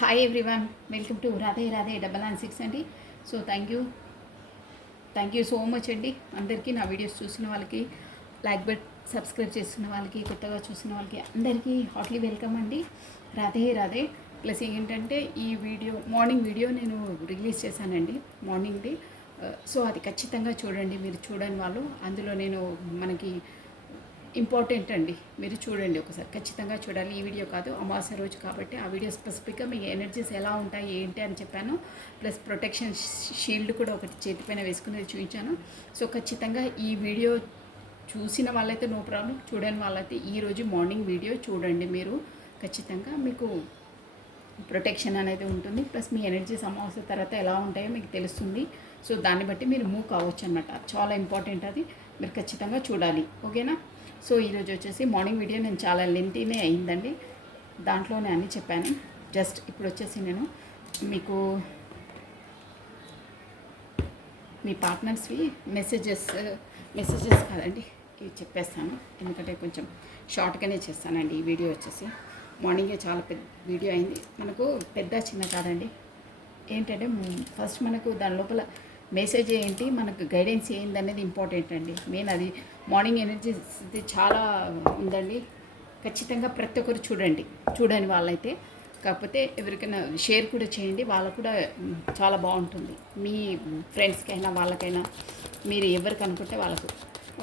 Hi everyone, welcome to Radhe Radhe 996 అండి. So thank you so much అండి అందరికీ. నా వీడియోస్ చూసిన వాళ్ళకి, లైక్ బట్ సబ్స్క్రైబ్ చేస్తున్న వాళ్ళకి, కొత్తగా చూసిన వాళ్ళకి అందరికీ హార్ట్లీ వెల్కమ్ అండి. రాధే రాధే. ప్లస్ ఏంటంటే ఈ మార్నింగ్ వీడియో నేను రిలీజ్ చేశానండి, మార్నింగ్ది. సో అది ఖచ్చితంగా చూడండి, మీరు చూడని వాళ్ళు. అందులో నేను మనకి ఇంపార్టెంట్ అండి, మీరు చూడండి ఒకసారి, ఖచ్చితంగా చూడాలి. ఈ వీడియో కాదు, అమావాస్య రోజు కాబట్టి ఆ వీడియో స్పెసిఫిక్గా మీ ఎనర్జీస్ ఎలా ఉంటాయి ఏంటి అని చెప్పాను. ప్లస్ ప్రొటెక్షన్ షీల్డ్ కూడా ఒకటి చేతిపైన వేసుకునేది చూపించాను. సో ఖచ్చితంగా ఈ వీడియో చూసిన వాళ్ళైతే నో ప్రాబ్లం, చూడని వాళ్ళైతే ఈరోజు మార్నింగ్ వీడియో చూడండి. మీరు ఖచ్చితంగా మీకు ప్రొటెక్షన్ అనేది ఉంటుంది. ప్లస్ మీ ఎనర్జీస్ అమావాస్య తర్వాత ఎలా ఉంటాయో మీకు తెలుస్తుంది. సో దాన్ని బట్టి మీరు మూవ్ కావచ్చు అనమాట. చాలా ఇంపార్టెంట్ అది, మీరు ఖచ్చితంగా చూడాలి. ఓకేనా? సో ఈరోజు వచ్చేసి మార్నింగ్ వీడియో నేను చాలా లెంతీనే అయిందండి, దాంట్లోనే అన్నీ చెప్పాను. జస్ట్ ఇప్పుడు వచ్చేసి నేను మీకు మీ పార్ట్నర్స్వి మెసేజెస్ కాదండి, ఇవి చెప్పేస్తాను. ఎందుకంటే కొంచెం షార్ట్గానే చేస్తానండి ఈ వీడియో వచ్చేసి. మార్నింగే చాలా పెద్ద వీడియో అయింది మనకు, పెద్ద చిన్న కాదండి. ఏంటంటే ఫస్ట్ మనకు దాని లోపల మెసేజ్ ఏంటి, మనకు గైడెన్స్ ఏంది అనేది ఇంపార్టెంట్ అండి. మెయిన్ అది మార్నింగ్ ఎనర్జీస్ చాలా ఉందండి. ఖచ్చితంగా ప్రతి ఒక్కరు చూడని వాళ్ళైతే, కాకపోతే ఎవరికైనా షేర్ కూడా చేయండి, వాళ్ళకు కూడా చాలా బాగుంటుంది. మీ ఫ్రెండ్స్కైనా వాళ్ళకైనా, మీరు ఎవరికి అనుకుంటే వాళ్ళకు.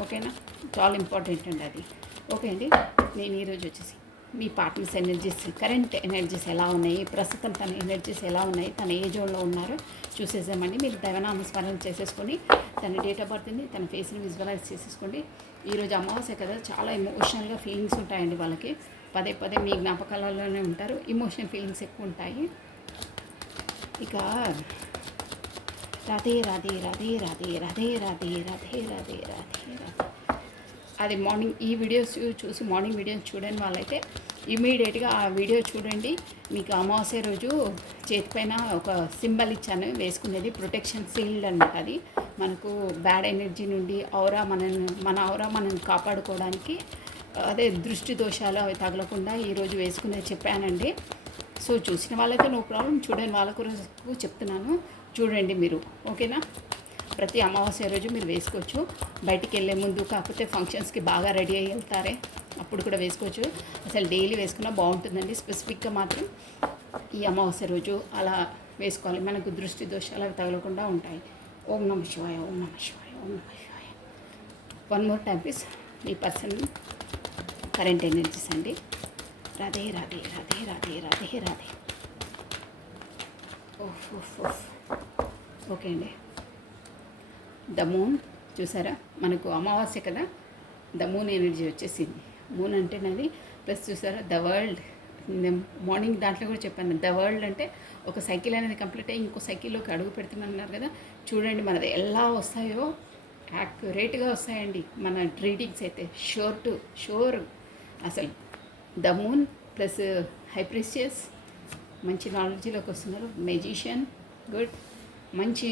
ఓకేనా? చాలా ఇంపార్టెంట్ అండి అది. ఓకే అండి. నేను ఈరోజు వచ్చేసి మీ పార్ట్నర్స్ ఎనర్జీస్, కరెంట్ ఎనర్జీస్ ఎలా ఉన్నాయి, ప్రస్తుతం తన ఎనర్జీస్ ఎలా ఉన్నాయి, తన ఏ జోన్లో ఉన్నారో చూసేసామండి. మీరు దైవనామస్మరణ చేసేసుకొని తన డేట్ ఆఫ్ బర్త్ని, తన ఫేస్ని విజువలైజ్ చేసేసుకోండి. ఈరోజు అమావాస్య కదా, చాలా ఎమోషనల్గా ఫీలింగ్స్ ఉంటాయండి వాళ్ళకి. పదే పదే మీ జ్ఞాపకాలలోనే ఉంటారు, ఇమోషనల్ ఫీలింగ్స్ ఎక్కువ ఉంటాయి. ఇక రాధే రాధే రాధే రాధే రాధే రాధే రాధే రాధే రాధే రాధే. అది మార్నింగ్ ఈ వీడియోస్ చూసి మార్నింగ్ వీడియోస్ చూడని వాళ్ళైతే ఇమీడియట్గా ఆ వీడియో చూడండి. మీకు అమావాస్య రోజు చేతిపైన ఒక సింబల్ ఇచ్చాను వేసుకునేది, ప్రొటెక్షన్ సీల్డ్ అనమాట. అది మనకు బ్యాడ్ ఎనర్జీ నుండి మన ఔరా మనం కాపాడుకోవడానికి, అదే దృష్టి దోషాలు అవి తగలకుండా ఈరోజు వేసుకునేది చెప్పానండి. సో చూసిన వాళ్ళైతే నో ప్రాబ్లం, చూడని వాళ్ళ కొరకు చెప్తున్నాను, చూడండి మీరు. ఓకేనా? ప్రతి అమావాస్య రోజు మీరు వేసుకోవచ్చు. బయటికి వెళ్ళే ముందు, కాకపోతే ఫంక్షన్స్కి బాగా రెడీ అయ్యి వెళ్తారే అప్పుడు కూడా వేసుకోవచ్చు. అసలు డైలీ వేసుకున్నా బాగుంటుందండి. స్పెసిఫిక్గా మాత్రం ఈ అమావాస్య రోజు అలా వేసుకోవాలి, మనకు దృష్టి దోషాలు అవి తగలకుండా ఉంటాయి. ఓం నమ శివాయ, ఓం నమ శివాయ, ఓం నమ శివాయ. One more time please. Me person current energies అండి. రాధే రాధే రాధే రాధే రాధే రాధే. ఓహ్. ఓకే అండి. ద మూన్ చూసారా, మనకు అమావాస్య కదా, ద మూన్ ఎనర్జీ వచ్చేసింది. మూన్ అంటే నాది. ప్లస్ చూసారా, ద వరల్డ్. మార్నింగ్ దాంట్లో కూడా చెప్పాను, ద వరల్డ్ అంటే ఒక సైకిల్ అనేది కంప్లీట్ అయ్యి ఇంకో సైకిల్లోకి అడుగు పెడుతున్నారు కదా. చూడండి మనది ఎలా వస్తాయో, యాక్యురేట్గా వస్తాయండి మన రీడింగ్స్ అయితే. షూర్ అసలు. ద మూన్ ప్లస్ హైప్రిషియస్ మంచి నాలెడ్జ్లోకి వస్తున్నారు. మెజిషియన్ గుడ్, మంచి.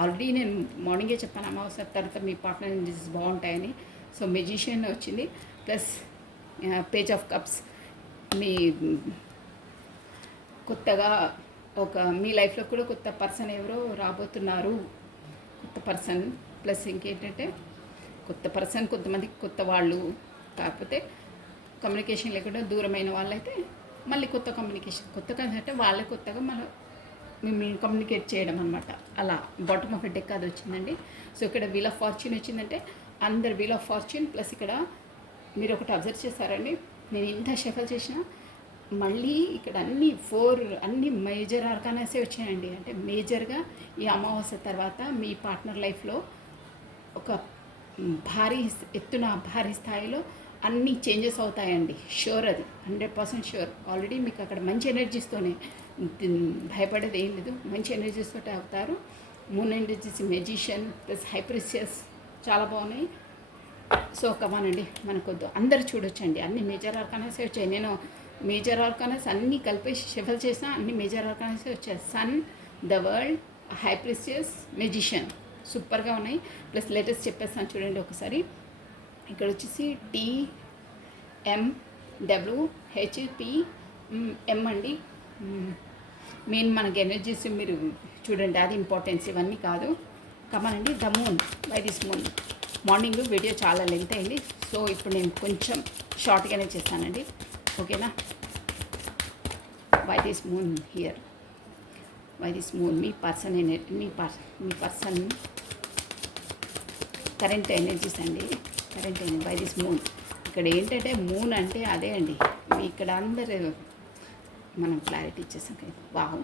ఆల్రెడీ నేను మార్నింగే చెప్పాను అమావాస్య తర్వాత మీ పార్ట్నర్ ఎనర్జీస్ బాగుంటాయని. సో మెజిషియన్ వచ్చింది. ప్లస్ పేజ్ ఆఫ్ కప్స్, మీ కొత్తగా మీ లైఫ్లో కూడా కొత్త పర్సన్ ఎవరో రాబోతున్నారు, కొత్త పర్సన్. ప్లస్ ఇంకేంటంటే కొత్త పర్సన్, కొంతమందికి కొత్త వాళ్ళు, కాకపోతే కమ్యూనికేషన్ లేకుండా దూరమైన వాళ్ళైతే మళ్ళీ కొత్త కమ్యూనికేషన్, కొత్తగా అంటే వాళ్ళే కొత్తగా మిమ్మల్ని కమ్యూనికేట్ చేయడం అనమాట. అలా బాటమ్ ఆఫ్ డెక్ అది వచ్చిందండి. సో ఇక్కడ వీల్ ఆఫ్ ఫార్చ్యూన్ వచ్చిందంటే అందరు వీల్ ఆఫ్ ఫార్చ్యూన్. ప్లస్ ఇక్కడ మీరు ఒకటి అబ్జర్వ్ చేశారండి, నేను ఇంత షఫల్ చేసినా మళ్ళీ ఇక్కడ అన్ని మేజర్ ఆర్గానైజే వచ్చాయండి. అంటే మేజర్గా ఈ అమావాస్య తర్వాత మీ పార్ట్నర్ లైఫ్లో ఒక భారీ స్థాయిలో అన్ని చేంజెస్ అవుతాయండి. షూర్, అది 100% షూర్. ఆల్రెడీ మీకు అక్కడ మంచి ఎనర్జీస్తోనే, భయపడేది ఏం లేదు, మంచి ఎనర్జీస్ తోటి అవుతారు. మూన్ ఎనర్జీస్, మెజిషియన్ ప్లస్ హైప్రిషియస్ చాలా బాగున్నాయి. సో కమానండి, మనకొద్దు అందరు చూడొచ్చండి. అన్ని మేజర్ ఆర్గానైజే వచ్చాయి. నేను మేజర్ ఆర్గానైజ్ అన్నీ కలిపి షఫల్ చేసిన అన్ని మేజర్ ఆర్గానైజే వచ్చాయి. సన్, ద వరల్డ్, హైప్రిషియస్, మెజిషియన్ సూపర్గా ఉన్నాయి. ప్లస్ లేటెస్ట్ చెప్పేస్తాను చూడండి ఒకసారి. ఇక్కడ వచ్చేసి TMWHPM అండి. మెయిన్ మనకి ఎనర్జీస్ మీరు చూడండి, అది ఇంపార్టెన్స్, ఇవన్నీ కాదు. కమనండి, the moon, by this moon. Morning video చాలా లెంత్ అయింది, సో ఇప్పుడు నేను కొంచెం షార్ట్గానే చేస్తానండి, ఓకేనా. By this moon here, by this moon మీ పర్సన్ మీ పర్సన్ కరెంట్ ఎనర్జీస్ అండి, current energy by this moon. ఇక్కడ ఏంటంటే మూన్ అంటే అదే అండి, ఇక్కడ అందరు మనం క్లారిటీ ఇచ్చేసాం కదా. Wow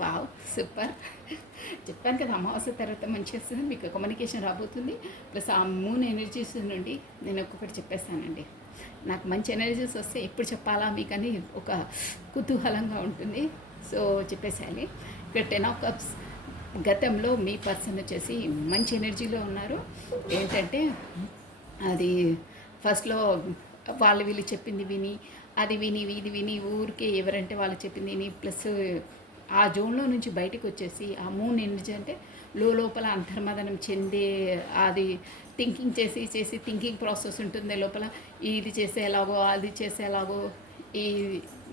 wow super. చెప్పాను కదా, అమావాస్య తర్వాత మంచి వస్తుంది, మీకు కమ్యూనికేషన్ రాబోతుంది. ప్లస్ ఆ మూన్ ఎనర్జీస్ నుండి నేను ఒక్కొక్కటి చెప్పేస్తానండి. నాకు మంచి ఎనర్జీస్ వస్తే ఎప్పుడు చెప్పాలా మీకు అని ఒక కుతూహలంగా ఉంటుంది, సో చెప్పేసేయాలి. ఇక్కడ 10 ఆఫ్ కప్స్, గతంలో మీ పర్సన్ వచ్చేసి మంచి ఎనర్జీలో ఉన్నారు. ఏంటంటే అది ఫస్ట్లో వాళ్ళు వీళ్ళు చెప్పింది విని, అది విని ఇది విని ఊరికే ఎవరంటే వాళ్ళు చెప్పింది విని, ప్లస్ ఆ జోన్లో నుంచి బయటకు వచ్చేసి ఆ మూన్ ఎనర్జీ అంటే లోపల అంతర్మదనం చెందే, అది థింకింగ్ చేసి థింకింగ్ ప్రాసెస్ ఉంటుంది లోపల, ఇది చేసేలాగో అది చేసేలాగో,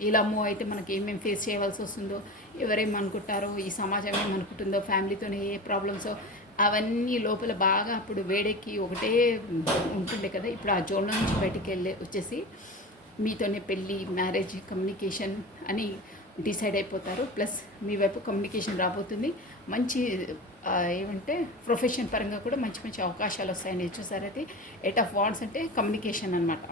ఇలా మూవ్ అయితే మనకి ఏమేమి ఫేస్ చేయవలసి వస్తుందో, ఎవరేమనుకుంటారో, ఈ సమాజం ఏమనుకుంటుందో, ఫ్యామిలీతోనే ఏ ప్రాబ్లమ్సో, అవన్నీ లోపల బాగా అప్పుడు వేడెక్కి ఒకటే ఉంటుండే కదా. ఇప్పుడు ఆ జోన్లో నుంచి బయటికి వచ్చేసి మీతోనే పెళ్ళి, మ్యారేజ్, కమ్యూనికేషన్ అని డిసైడ్ అయిపోతారు. ప్లస్ మీ వైపు కమ్యూనికేషన్ రాబోతుంది. మంచి ఏమంటే ప్రొఫెషన్ పరంగా కూడా మంచి మంచి అవకాశాలు వస్తాయని చూసారైతే. 8 ఆఫ్ వాండ్స్ అంటే కమ్యూనికేషన్ అనమాట.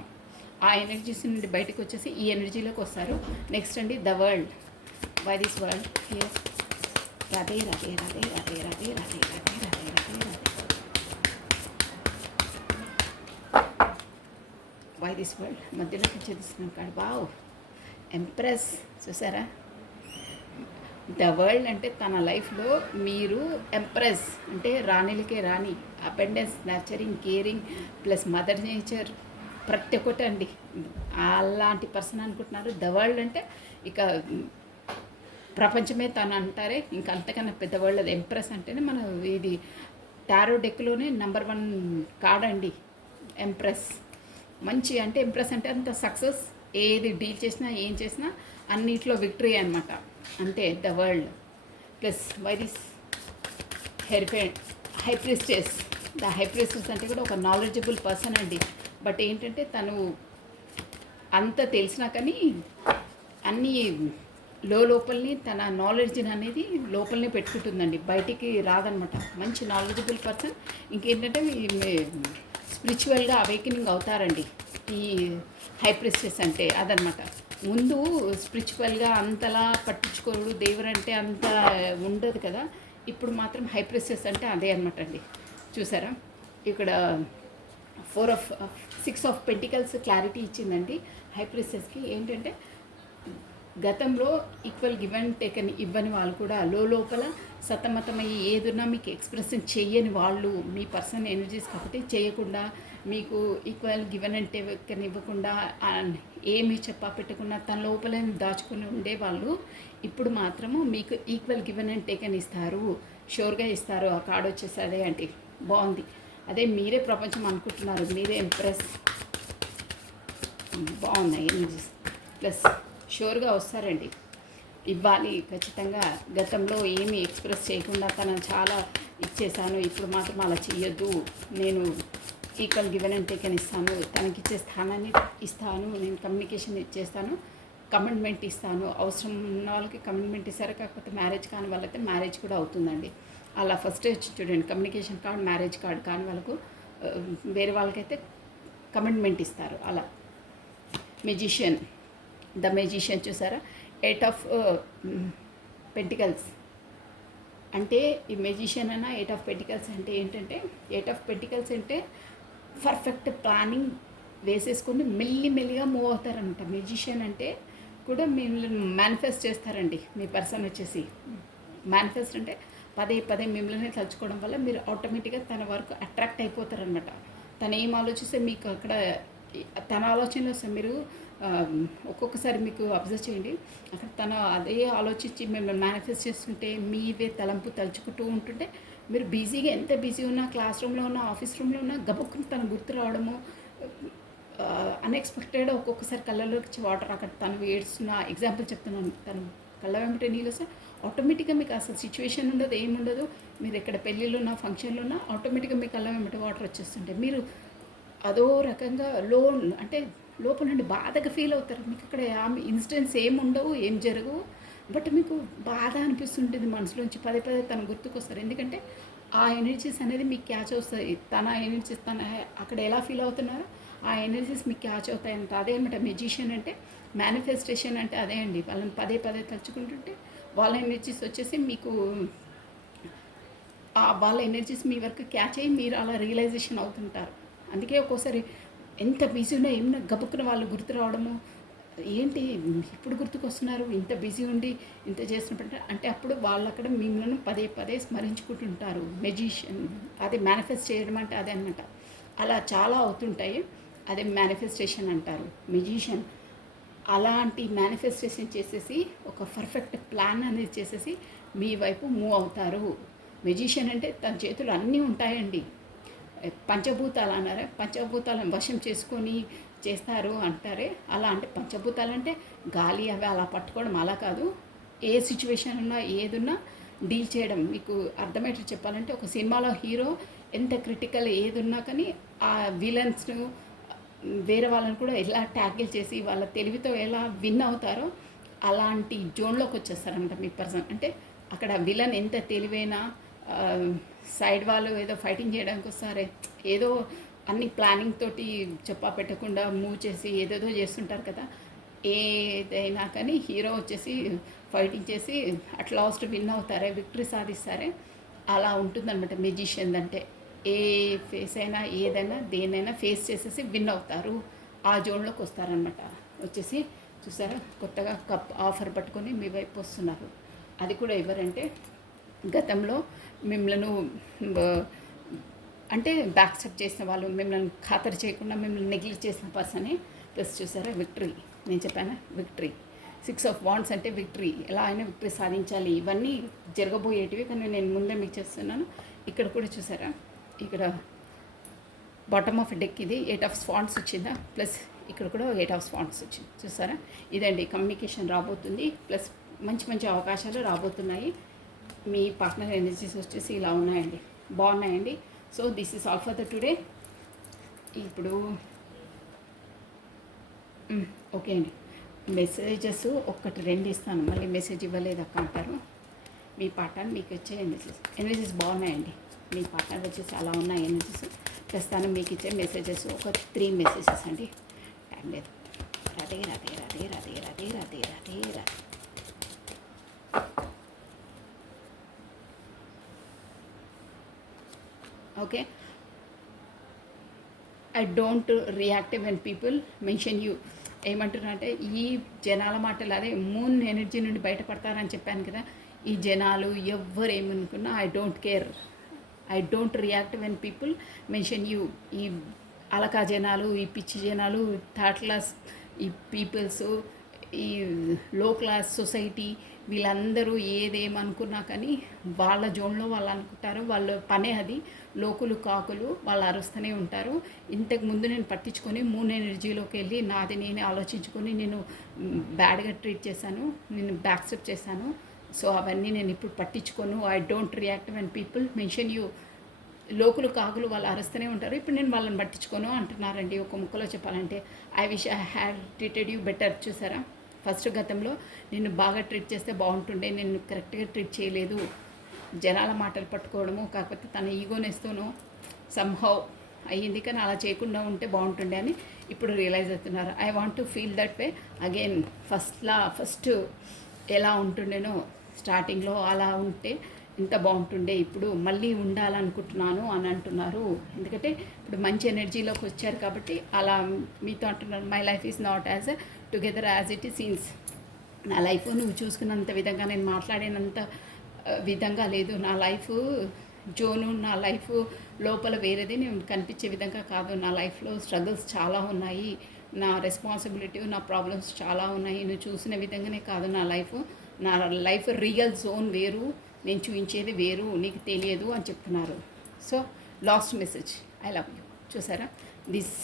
ఆ ఎనర్జీస్ నుండి బయటకు వచ్చేసి ఈ ఎనర్జీలోకి వస్తారు. నెక్స్ట్ అండి, the world, by this world here. Radhe Radhe Radhe Radhe Radhe Radhe Radhe Radhe Radhe Radhe. By this world మధ్యలోకి చూస్తున్నాం కాదు. వావ్, ఎంప్రెస్ చూసారా. ద వరల్డ్ అంటే తన లైఫ్లో మీరు ఎంప్రెస్ అంటే రాణిలకే రాణి, abundance, nurturing, caring, plus mother nature, ప్రతి ఒక్కటి అండి. అలాంటి పర్సన్ అనుకుంటున్నారు. ద వరల్డ్ అంటే ఇక ప్రపంచమే తను అంటారే, ఇంకా అంతకన్నా పెద్ద వరల్డ్. అది ఎంప్రెస్ అంటేనే మన ఇది టారో డెక్లోనే నెంబర్ 1 కార్డ్ అండి ఎంప్రెస్. మంచి అంటే ఎంప్రెస్ అంటే అంత సక్సెస్, ఏది డీల్ చేసినా ఏం చేసినా అన్నిట్లో విక్టరీ అనమాట. అంటే the world. Plus by this high priestess. The high priestess అంటే కూడా ఒక నాలెడ్జబుల్ పర్సన్ అండి. బట్ ఏంటంటే తను అంత తెలిసినా కానీ అన్నీ లోపలని తన నాలెడ్జ్ని అనేది లోపలనే పెట్టుకుంటుందండి, బయటికి రాదనమాట. మంచి నాలెడ్జబుల్ పర్సన్. ఇంకేంటంటే స్పిరిచువల్గా అవేకనింగ్ అవుతారండి ఈ హై ప్రిస్టెస్ అంటే అదనమాట. ముందు స్పిరిచువల్గా అంతలా పట్టించుకోరు, దేవుడు అంటే అంత ఉండదు కదా. ఇప్పుడు మాత్రం హై ప్రిస్టెస్ అంటే అదే అనమాట అండి. చూసారా ఇక్కడ 6 ఆఫ్ పెంటికల్స్ క్లారిటీ ఇచ్చిందండి హై ప్రిస్టెస్కి. ఏంటంటే గతంలో ఈక్వల్ గివ్ అండ్ టేక్ అని ఇవ్వని వాళ్ళు కూడా లోపల సతమతమయ్యి ఏదున్నా మీకు ఎక్స్ప్రెషన్ చేయని వాళ్ళు మీ పర్సన్ ఎనర్జీస్ కాబట్టి చేయకుండా, మీకు ఈక్వల్ గివెన్ అండ్ టేక్ అని ఇవ్వకుండా, ఏమీ చెప్పా పెట్టకుండా తన లోపలే దాచుకుని ఉండేవాళ్ళు ఇప్పుడు మాత్రము మీకు ఈక్వల్ గివెన్ అండ్ టేక్ అని ఇస్తారు, షూర్గా ఇస్తారు. ఆ కార్డు వచ్చేసి అదే అంటే బాగుంది. అదే మీరే ప్రపంచం అనుకుంటున్నారు, మీరే ఇంప్రెస్. బాగున్నాయి ఎనర్జీస్. ప్లస్ షూర్గా వస్తారండి, ఇవ్వాలి ఖచ్చితంగా. గతంలో ఏమీ ఎక్స్ప్రెస్ చేయకుండా తనను చాలా ఇచ్చేసాను, ఇప్పుడు మాత్రం అలా చెయ్యొద్దు, నేను ఈక్వల్ గివెన్ అండ్ టేక్ అని ఇస్తాను, తనకి ఇచ్చే స్థానాన్ని ఇస్తాను, నేను కమ్యూనికేషన్ ఇచ్చేస్తాను, కమిట్మెంట్ ఇస్తాను. అవసరం ఉన్న వాళ్ళకి కమిట్మెంట్ ఇస్తారు. కాకపోతే మ్యారేజ్ కాని వాళ్ళైతే మ్యారేజ్ కూడా అవుతుందండి. అలా ఫస్ట్ వచ్చి చూడండి, కమ్యూనికేషన్ కార్డ్, మ్యారేజ్ కార్డ్ కాని వాళ్ళకు, వేరే వాళ్ళకైతే కమిట్మెంట్ ఇస్తారు. అలా మెజిషియన్, ద మెజిషియన్ చూసారా. 8 ఆఫ్ పెంటికల్స్ అంటే ఈ మెజిషియన్ అయినా 8 ఆఫ్ పెంటికల్స్ అంటే ఏంటంటే 8 ఆఫ్ పెంటికల్స్ అంటే పర్ఫెక్ట్ ప్లానింగ్ వేసేసుకొని మెల్లిగా మూవ్ అవుతారనమాట. మెజిషియన్ అంటే కూడా మిమ్మల్ని మేనిఫెస్ట్ చేస్తారండి. మీ పర్సన్ వచ్చేసి మేనిఫెస్ట్ అంటే పదే మిమ్మల్ని తలుచుకోవడం వల్ల మీరు ఆటోమేటిక్గా తన వరకు అట్రాక్ట్ అయిపోతారనమాట. తను ఏం ఆలోచిస్తే మీకు అక్కడ తన ఆలోచనలో వస్తే మీరు ఒక్కొక్కసారి మీకు అబ్జర్వ్ చేయండి, అక్కడ తను అదే ఆలోచించి మిమ్మల్ని మేనిఫెస్ట్ చేస్తుంటే మీవే తలంపు తలుచుకుంటూ ఉంటుంటే మీరు బిజీగా ఎంత బిజీ ఉన్నా, క్లాస్ రూమ్లో ఉన్నా, ఆఫీస్ రూమ్లో ఉన్నా, గబుక్కుని తను గుర్తు రావడము, అన్ఎక్స్పెక్టెడ్ ఒక్కొక్కసారి కళ్ళలోకి వచ్చి వాటర్ అక్కడ తను ఏడుస్తున్న ఎగ్జాంపుల్ చెప్తున్నాను. తను కళ్ళ వెంబటే నీళ్ళు వస్తే ఆటోమేటిక్గా మీకు అసలు సిచ్యువేషన్ ఉండదు, ఏముండదు. మీరు ఎక్కడ పెళ్ళిళ్ళు ఉన్నా ఫంక్షన్లు ఉన్నా ఆటోమేటిక్గా మీ కళ్ళ వెంబటే వాటర్ వచ్చేస్తుంటాయి. మీరు అదో రకంగా అంటే లోపల నుండి బాధగా ఫీల్ అవుతారు. మీకు అక్కడ ఇన్సిడెంట్స్ ఏమి ఉండవు, ఏం జరగవు, బట్ మీకు బాధ అనిపిస్తుంటుంది మనసులోంచి. పదే పదే తను గుర్తుకొస్తారు. ఎందుకంటే ఆ ఎనర్జీస్ అనేది మీకు క్యాచ్ వస్తాయి. తన ఎనర్జీస్ తన అక్కడ ఎలా ఫీల్ అవుతున్నారో ఆ ఎనర్జీస్ మీకు క్యాచ్ అవుతాయంట. అదేమంట మెజిషియన్ అంటే, మేనిఫెస్టేషన్ అంటే అదే అండి. వాళ్ళని పదే పదే తలుచుకుంటుంటే వాళ్ళ ఎనర్జీస్ వచ్చేసి మీకు వాళ్ళ ఎనర్జీస్ మీ వరకు క్యాచ్ అయ్యి మీరు అలా రియలైజేషన్ అవుతుంటారు. అందుకే ఒక్కోసారి ఎంత బిజీ ఉన్నా ఏమన్నా గబుక్కున వాళ్ళు గుర్తు రావడము, ఏంటి ఇప్పుడు గుర్తుకొస్తున్నారు, ఇంత బిజీ ఉండి ఇంత చేస్తున్నప్పుడు అంటే అప్పుడు వాళ్ళు అక్కడ మిమ్మల్ని పదే పదే స్మరించుకుంటుంటారు. మెజిషియన్ అది మేనిఫెస్ట్ చేయడం అంటే అదే అనమాట. అలా చాలా అవుతుంటాయి. అదే మేనిఫెస్టేషన్ అంటారు. మెజిషియన్ అలాంటి మేనిఫెస్టేషన్ చేసేసి ఒక పర్ఫెక్ట్ ప్లాన్ అనేది చేసేసి మీ వైపు మూవ్ అవుతారు. మెజిషియన్ అంటే తన చేతులు అన్నీ ఉంటాయండి. పంచభూతాలు అన్నారా, పంచభూతాలను వశం చేసుకొని చేస్తారు అంటారే, అలా అంటే పంచభూతాలు అంటే గాలి అవి అలా పట్టుకోవడం అలా కాదు. ఏ సిచ్యువేషన్ ఉన్నా ఏదున్నా డీల్ చేయడం. మీకు అర్థమయ్యేటట్టు చెప్పాలంటే ఒక సినిమాలో హీరో ఎంత క్రిటికల్ ఏది ఉన్నా కానీ ఆ విలన్స్ను వేరే వాళ్ళని కూడా ఎలా ట్యాకిల్ చేసి వాళ్ళ తెలివితో ఎలా విన్ అవుతారో అలాంటి జోన్లోకి వచ్చేస్తారనమాట మీ పర్సన్. అంటే అక్కడ విలన్ ఎంత తెలివైన సైడ్ వాళ్ళు ఏదో ఫైటింగ్ చేయడానికి వస్తారే, ఏదో అన్ని ప్లానింగ్ తోటి చెప్పా పెట్టకుండా మూవ్ చేసి ఏదేదో చేస్తుంటారు కదా. ఏదైనా కానీ హీరో వచ్చేసి ఫైటింగ్ చేసి అట్ లాస్ట్ విన్ అవుతారే, విక్టరీ సాధిస్తారే, అలా ఉంటుందన్నమాట మెజిషియన్ అంటే. ఏ ఫేస్ అయినా ఏదైనా దేనైనా ఫేస్ చేసేసి విన్ అవుతారు. ఆ జోన్లోకి వస్తారనమాట. వచ్చేసి చూసారా కొత్తగా కప్ ఆఫర్ పట్టుకొని మీ వైపు వస్తున్నారు. అది కూడా ఎవరంటే గతంలో మిమ్మల్ని అంటే బ్యాక్ స్టెప్ చేసిన వాళ్ళు, మిమ్మల్ని ఖాతరు చేయకుండా మిమ్మల్ని నెగ్లెక్ట్ చేసిన పర్సనే. ప్లస్ చూసారా విక్టరీ, నేను చెప్పాను విక్టరీ. 6 ఆఫ్ వాండ్స్ అంటే విక్టరీ, ఎలా అయినా విక్టరీ సాధించాలి. ఇవన్నీ జరగబోయేటివి కానీ నేను ముందే మీకు చేస్తున్నాను. ఇక్కడ కూడా చూసారా, ఇక్కడ బాటమ్ ఆఫ్ డెక్ ఇది 8 ఆఫ్ స్వాండ్స్ వచ్చిందా, ప్లస్ ఇక్కడ కూడా 8 ఆఫ్ స్వాండ్స్ వచ్చింది. చూసారా, ఇదండి కమ్యూనికేషన్ రాబోతుంది. ప్లస్ మంచి మంచి అవకాశాలు రాబోతున్నాయి. మీ పార్ట్నర్ ఎనర్జీస్ వచ్చేసి ఇలా ఉన్నాయండి, బాగున్నాయండి. So this is all for the today. ఇప్పుడు ఓకే అండి, మెసేజెస్ ఒక్కటి 2 ఇస్తాను, మళ్ళీ మెసేజ్ ఇవ్వలేదు అక్క అంటారు. మీ పార్ట్నర్ మీకు వచ్చే ఎనర్జీస్ బాగున్నాయండి. మీ పార్ట్నర్ వచ్చేసి అలా ఉన్నాయి ఎనర్జీస్. ప్రస్తుతానికి మీకు ఇచ్చే మెసేజెస్ ఒక 3 మెసేజెస్ అండి. టైం లేదు. Radhe Radhe Radhe Radhe Radhe Radhe Radhe Radhe. Okay, I don't react when people mention you. ఏమంటున్నారంటే ఈ జనాల మాటలు, అదే మూన్ ఎనర్జీ నుండి బయటపడతారని చెప్పాను కదా. ఈ జనాలు ఎవ్వరు ఏమనుకున్నా I don't care, I don't react when people mention you. ఈ అలకా జనాలు, ఈ పిచ్చి జనాలు, థర్డ్ క్లాస్ ఈ పీపుల్స్, ఈ లో క్లాస్ సొసైటీ, వీళ్ళందరూ ఏదేమనుకున్నా కానీ వాళ్ళ జోన్లో వాళ్ళు అనుకుంటారు. వాళ్ళ పనే అది. లోకులు కాకులు వాళ్ళు అరుస్తూనే ఉంటారు. ఇంతకు ముందు నేను పట్టించుకొని మూన్ ఎనర్జీలోకి వెళ్ళి నాది నేనే ఆలోచించుకొని నేను బ్యాడ్గా ట్రీట్ చేశాను, నేను బ్యాక్ స్టెప్ చేశాను. సో అవన్నీ నేను ఇప్పుడు పట్టించుకోను. I don't react when people mention you. లోకులు కాకులు వాళ్ళు అరుస్తూనే ఉంటారు. ఇప్పుడు నేను వాళ్ళని పట్టించుకోను అంటున్నారండి. ఒక ముక్కలో చెప్పాలంటే I wish I had treated you better. చూసారా, ఫస్ట్ గతంలో నిన్ను బాగా ట్రీట్ చేస్తే బాగుంటుండే, నేను కరెక్ట్గా ట్రీట్ చేయలేదు, జనాల మాటలు పట్టుకోవడము, కాకపోతే తన ఈగోనేస్తూనో సమ్హౌ అయ్యింది, కానీ అలా చేయకుండా ఉంటే బాగుంటుండే అని ఇప్పుడు రియలైజ్ అవుతున్నారు. I want to feel that way again. First ఎలా ఉంటుండేనో స్టార్టింగ్లో అలా ఉంటే ఎంత బాగుంటుండే, ఇప్పుడు మళ్ళీ ఉండాలనుకుంటున్నాను అని అంటున్నారు. ఎందుకంటే ఇప్పుడు మంచి ఎనర్జీలోకి వచ్చారు కాబట్టి అలా మీతో అంటున్నారు. My life is not as together as it scenes. నా లైఫ్ నువ్వు చూసుకున్నంత విధంగా, నేను మాట్లాడినంత విధంగా లేదు. నా లైఫ్ జోను, నా లైఫ్ లోపల వేరేది నేను కనిపించే విధంగా కాదు. నా లైఫ్లో స్ట్రగుల్స్ చాలా ఉన్నాయి, నా రెస్పాన్సిబిలిటీ, నా ప్రాబ్లమ్స్ చాలా ఉన్నాయి. నువ్వు చూసిన విధంగానే కాదు నా లైఫ్ రియల్ జోన్ వేరు, నేను చూపించేది వేరు, నీకు తెలియదు అని చెప్తున్నారు. So last message, I love you. చూసారా, this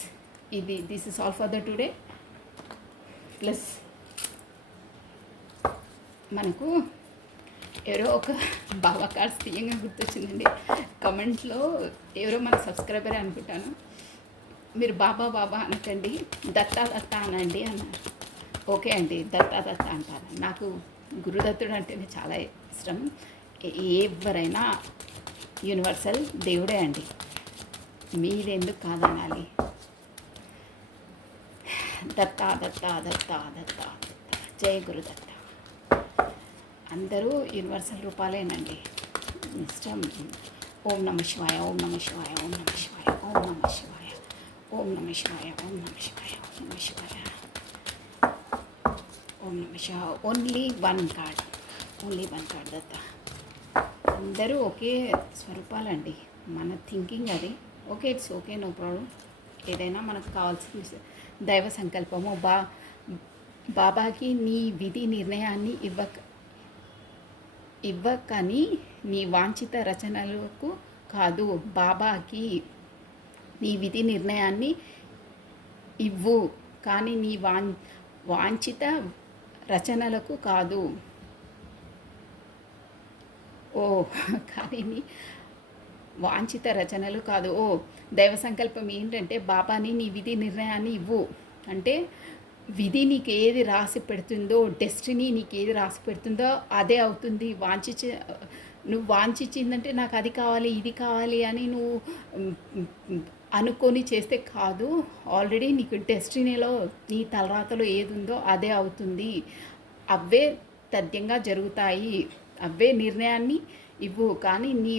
this is all for the today. Plus మనకు ఎవరో ఒక బాబా కార్డ్స్ తీయంగా గుర్తొచ్చిందండి. కమెంట్లో ఎవరో మన సబ్స్క్రైబర్ అనుకుంటాను, మీరు బాబా బాబా అనకండి, దత్తా దత్తా అనండి అన్నారు. ఓకే అండి, దత్తా దత్తా అంటారు. నాకు గురుదత్తుడు అంటేనే చాలా ఇష్టం. ఎవరైనా యూనివర్సల్ దేవుడే అండి, మీరెందుకు కాదనాలి. దత్తా దత్తా దత్తా దత్తా దత్తా, జయ గురుదత్త. అందరూ యూనివర్సల్ రూపాలేనండి, ఇష్టం. ఓం నమ శివాయ, ఓం నమ శివాయ, ఓం నమ శివాయ, ఓం నమ శివాయ, ఓం నమ శివాయ, ఓం నమ శివాయ, ఓం నమ శివాయ, ఓం నమ శివాయ. Only one god Datta. అందరూ ఒకే స్వరూపాలండి, మన థింకింగ్ అది. Okay, it's okay, no problem. ఏదైనా మనకు కావాల్సిన దైవ సంకల్పము. బాబాకి నీ విధి నిర్ణయాన్ని ఇవ్వకని నీ వాంఛిత రచనలకు కాదు. బాబాకి నీ విధి నిర్ణయాన్ని ఇవ్వు, కానీ నీ వాంఛిత రచనలకు కాదు. కానీ నీ వాంఛిత రచనలు కాదు. దైవ సంకల్పం ఏంటంటే బాబాని నీ విధి నిర్ణయాన్ని ఇవ్వు అంటే, విధి నీకు ఏది రాసి పెడుతుందో, డెస్టినీ నీకు ఏది రాసి పెడుతుందో అదే అవుతుంది. నువ్వు వాంఛించిందంటే నాకు అది కావాలి ఇది కావాలి అని నువ్వు అనుకొని చేస్తే కాదు. ఆల్రెడీ నీకు డెస్టినీలో నీ తలరాతలో ఏది ఉందో అదే అవుతుంది. అవే తథ్యంగా జరుగుతాయి. అవే నిర్ణయాన్ని ఇవ్వు, కానీ నీ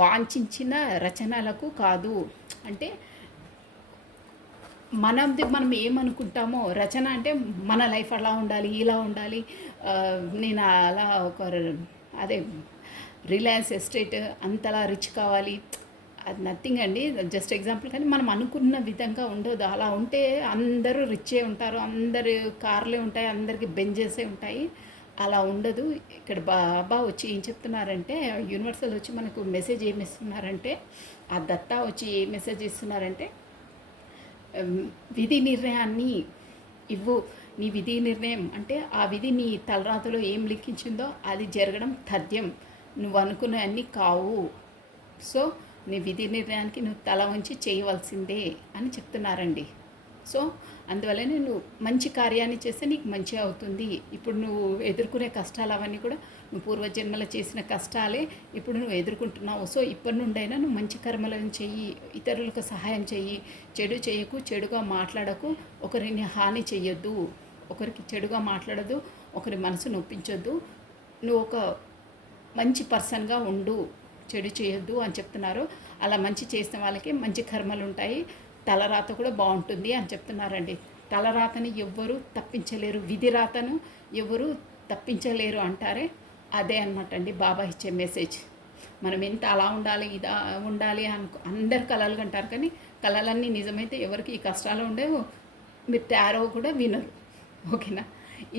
వాంఛించిన రచనలకు కాదు. అంటే మనం ఏమనుకుంటామో, రచన అంటే మన లైఫ్ అలా ఉండాలి, ఇలా ఉండాలి, నేను అలా అదే రిలయన్స్ ఎస్టేట్ అంతలా రిచ్ కావాలి, అది నథింగ్ అండి, జస్ట్ ఎగ్జాంపుల్. కానీ మనం అనుకున్న విధంగా ఉండదు. అలా ఉంటే అందరూ రిచ్చే ఉంటారు, అందరు కార్లే ఉంటాయి, అందరికి బెంజెసే ఉంటాయి. అలా ఉండదు. ఇక్కడ బాబా వచ్చి ఏం చెప్తున్నారంటే, యూనివర్సల్ వచ్చి మనకు మెసేజ్ ఏమి ఇస్తున్నారంటే, ఆ దత్తా వచ్చి ఏ మెసేజ్ ఇస్తున్నారంటే, విధి నిర్ణయాన్ని ఇవ్వు. నీ విధి నిర్ణయం అంటే ఆ విధి నీ తలరాతలో ఏం లిఖించిందో అది జరగడం తథ్యం. నువ్వు అనుకున్నవన్నీ కావు. సో నీ విధి నిర్ణయానికి నువ్వు తల వంచి చేయవలసిందే అని చెప్తున్నారండి. సో అందువల్లనే నువ్వు మంచి కార్యాన్ని చేస్తే నీకు మంచిగా అవుతుంది. ఇప్పుడు నువ్వు ఎదుర్కొనే కష్టాలు అవన్నీ కూడా నువ్వు పూర్వజన్మలో చేసిన కష్టాలే ఇప్పుడు నువ్వు ఎదుర్కొంటున్నావు. సో ఇప్పటి నుండైనా నువ్వు మంచి కర్మలను చెయ్యి, ఇతరులకు సహాయం చెయ్యి, చెడు చేయకు, చెడుగా మాట్లాడకు, ఒకరిని హాని చెయ్యొద్దు, ఒకరికి చెడుగా మాట్లాడద్దు, ఒకరి మనసు నొప్పించొద్దు, నువ్వు ఒక మంచి పర్సన్గా ఉండు, చెడు చేయొద్దు అని చెప్తున్నారు. అలా మంచి చేసిన వాళ్ళకి మంచి కర్మలు ఉంటాయి, తలరాత కూడా బాగుంటుంది అని చెప్తున్నారండి. తలరాతని ఎవ్వరూ తప్పించలేరు, విధి రాతను ఎవరు తప్పించలేరు అంటారే, అదే అనమాట అండి బాబా ఇచ్చే మెసేజ్. మనం ఎంత అలా ఉండాలి ఇదా ఉండాలి అందరు కళలు కంటారు, కానీ కళలన్నీ నిజమైతే ఎవరికి ఈ కష్టాలు ఉండేవో, మీరు టారో కూడా వినరు. ఓకేనా,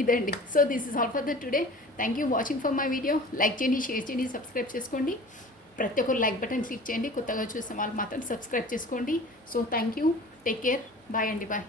ఇదండి. So this is all for the today. Thank you watching for my video. Like చేయండి, షేర్ చేయండి, సబ్స్క్రైబ్ చేసుకోండి. ప్రతి ఒక్కరు లైక్ బటన్ క్లిక్ చేయండి. కొత్తగా చూసిన వాళ్ళు మాత్రం సబ్స్క్రైబ్ చేసుకోండి. So thank you, take care, bye అండి, బాయ్.